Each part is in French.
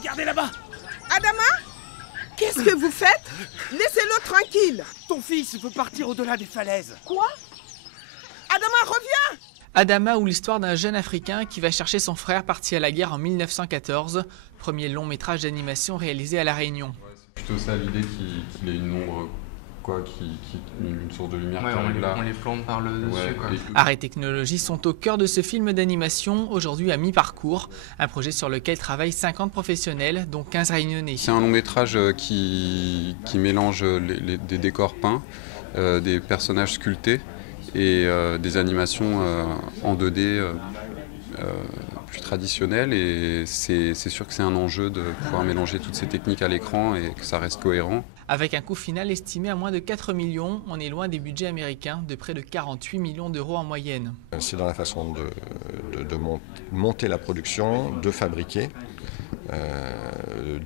regardez là-bas. Adama, qu'est-ce que vous faites? Laissez-le tranquille. Ton fils veut partir au-delà des falaises. Quoi? Adama, reviens! Adama, ou l'histoire d'un jeune Africain qui va chercher son frère parti à la guerre en 1914, premier long métrage d'animation réalisé à La Réunion. C'est plutôt ça l'idée qu'il ait une ombre, quoi, une source de lumière qui arrive là. On les plombe par le dessus, quoi. Art et technologie sont au cœur de ce film d'animation, aujourd'hui à mi-parcours, un projet sur lequel travaillent 50 professionnels, dont 15 réunionnais. C'est un long métrage qui mélange des décors peints, des personnages sculptés et des animations en 2D plus traditionnelles, et c'est sûr que c'est un enjeu de pouvoir mélanger toutes ces techniques à l'écran et que ça reste cohérent. Avec un coût final estimé à moins de 4 millions, on est loin des budgets américains de près de 48 millions d'euros en moyenne. C'est dans la façon de monter la production, de fabriquer,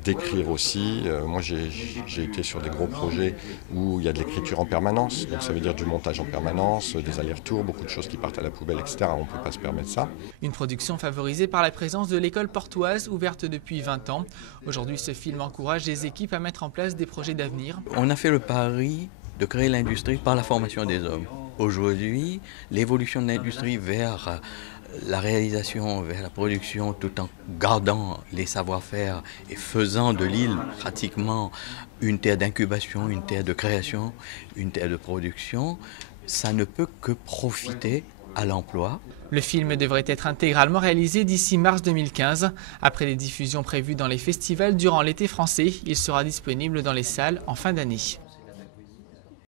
d'écrire aussi. Moi j'ai été sur des gros projets où il y a de l'écriture en permanence, donc ça veut dire du montage en permanence, des allers-retours, beaucoup de choses qui partent à la poubelle, etc. On ne peut pas se permettre ça. Une production favorisée par la présence de l'école portoise, ouverte depuis 20 ans. Aujourd'hui, ce film encourage les équipes à mettre en place des projets d'avenir. On a fait le pari de créer l'industrie par la formation des hommes. Aujourd'hui, l'évolution de l'industrie vers la réalisation, vers la production, tout en gardant les savoir-faire et faisant de l'île pratiquement une terre d'incubation, une terre de création, une terre de production, ça ne peut que profiter à l'emploi. Le film devrait être intégralement réalisé d'ici mars 2015. Après les diffusions prévues dans les festivals durant l'été français, il sera disponible dans les salles en fin d'année.